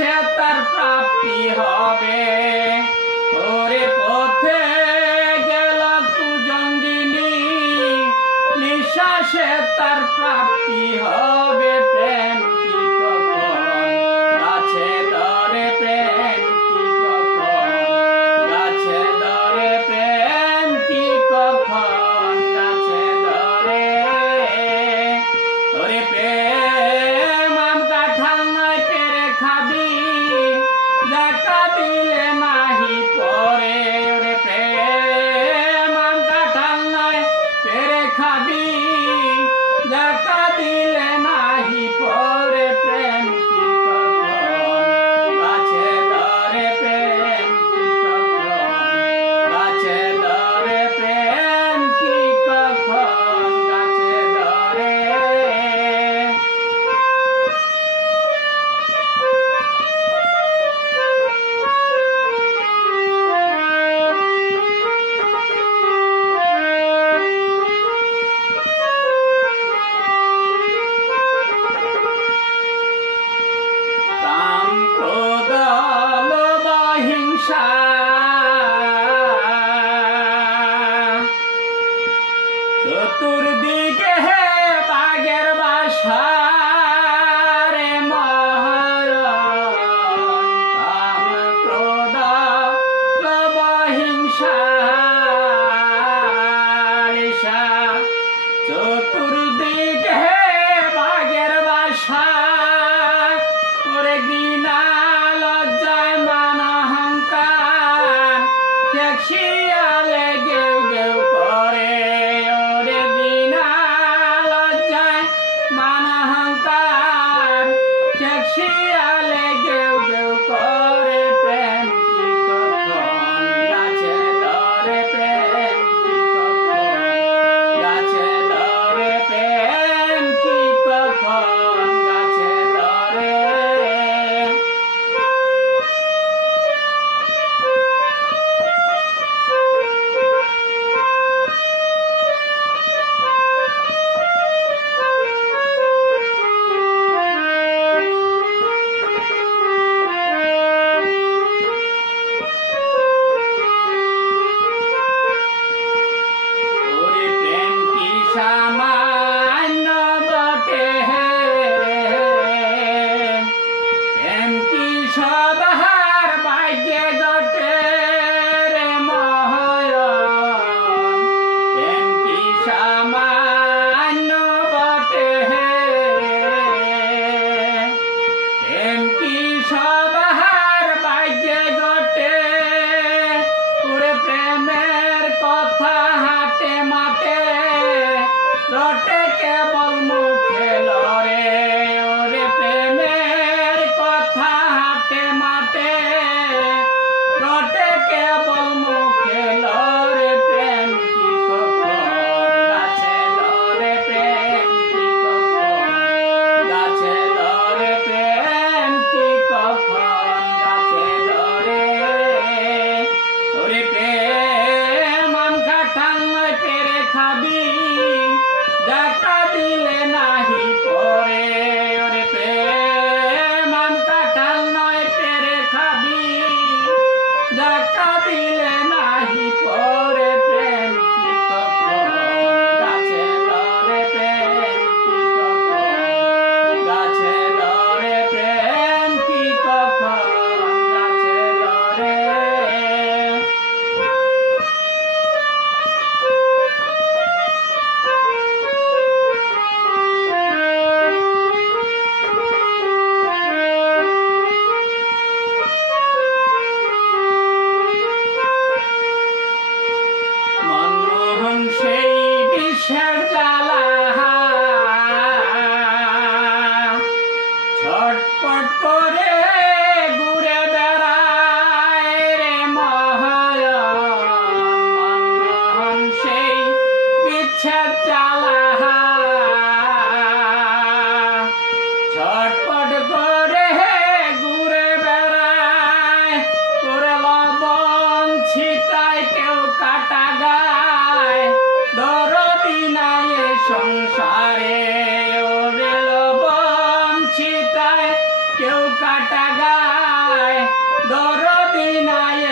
সে তার প্রাপ্তি হবে। ওরে পথে গেল কুজঙ্গিনী, নিঃশ্বাসে তার প্রাপ্তি হবে। প্রেম কি কখন গাছে ধরে, প্রেম কি কখন গাছে ধরে, প্রেম কি কখন গাছে ধরে। ওরে প্রেম আম কাঁঠাল নয় পেরে খাবি, দেখা দিলে নাহি পরে। ওরে প্রেম আম কাঁঠাল নয় পেরে খাবি, দেখা দিলে নাহি পরে। প্রেম কি কখন গাছে ধরে, প্রেম কি কখন গাছে ধরে, প্রেম কি কখন গাছে ধরে। কাম ক্রোধ লোভ হিংসা, চতুর্দিকে হে বাঘের বাসা রে মহারণ। কাম ক্রোধ লোভ হিংসা লিসা, চতুর্দিকে হে বাঘের বাসা। ওরে ঘৃণা লজ্জায় মান অহংকার, শিয়ালে গেউ গেউ করে। ওরে ঘৃণা লজ্জায় মান অহংকার, শিয়ালে গেউ গেউ করে। প্রেম কি কখন গাছে ধরে, প্রেম কি কখন গাছে ধরে, প্রেম কি কখন গাছে ধরে। ওরে প্রেম কি সামান্য বটে, প্রেম কি সবার ভাগ্যে ঘটে রে মহারণ। প্রেম কি সামান্য বটে, প্রেম কি সবার ভাগ্যে ঘটে। ওরে প্রেমের কথা হাটে মাঠে রটে কেবল মুখে লড়ে। ওরে প্রেমের কথা হাটে মাঠে রটে কেবল মুখে লড়ে। প্রেম কি কখন গাছে ধরে, প্রেম কি কখন গাছে ধরে, প্রেম কি কখন গাছে ধরে। ওরে প্রেম আম কাঁঠাল নয় পেরে খাবি, দেখা দিলে নাহি পরে। ওরে প্রেম আম কাঁঠাল নয় পেরে খাবি, দেখা দিলে নাহি পরে। প্রেম কি কখন গাছে ধরে, প্রেম কি কখন গাছে ধরে, প্রেম কি কখন গাছে ধরে। মনমোহন সেই বিষের জ্বালা, ছটপট করে ঘুরে বেড়ায় রে মহারণ। মনমোহন সেই বিচ্ছেদ জ্বালা, ছটপট করে ঘুরে বেড়ায়। ওরে লবণ ছিটায় কেউ কাটা গায়, দরদি নাই এ সংসারে। ওরে লবণ ছিটায় কেউ কাটা কাটা গায় দরদি নাই